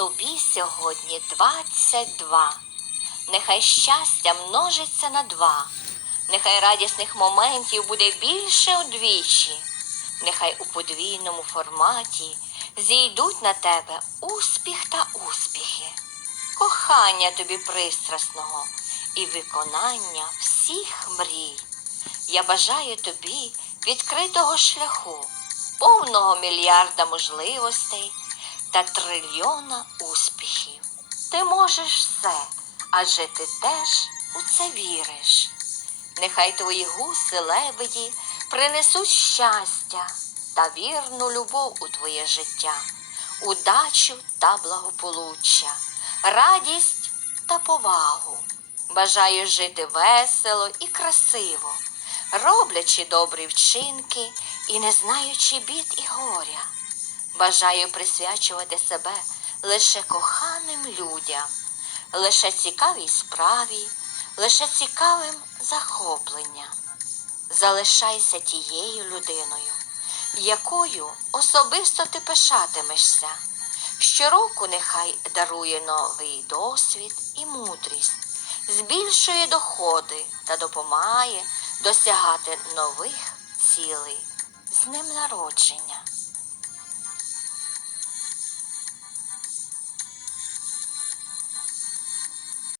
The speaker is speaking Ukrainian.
тобі сьогодні 22. Нехай щастя множиться на два. Нехай радісних моментів буде більше удвічі. Нехай у подвійному форматі зійдуть на тебе успіх та успіхи, кохання тобі пристрасного і виконання всіх мрій. Я бажаю тобі відкритого шляху, повного мільярда можливостей та трильйона успіхів. Ти можеш все, адже ти теж у це віриш. Нехай твої гуси, лебеді принесуть щастя та вірну любов у твоє життя, удачу та благополуччя, радість та повагу. Бажаю жити весело і красиво, роблячи добрі вчинки і не знаючи бід і горя. Бажаю присвячувати себе лише коханим людям, лише цікавій справі, лише цікавим захопленням. Залишайся тією людиною, якою особисто ти пишатимешся. Щороку нехай дарує новий досвід і мудрість, збільшує доходи та допомагає досягати нових цілей з ним народження.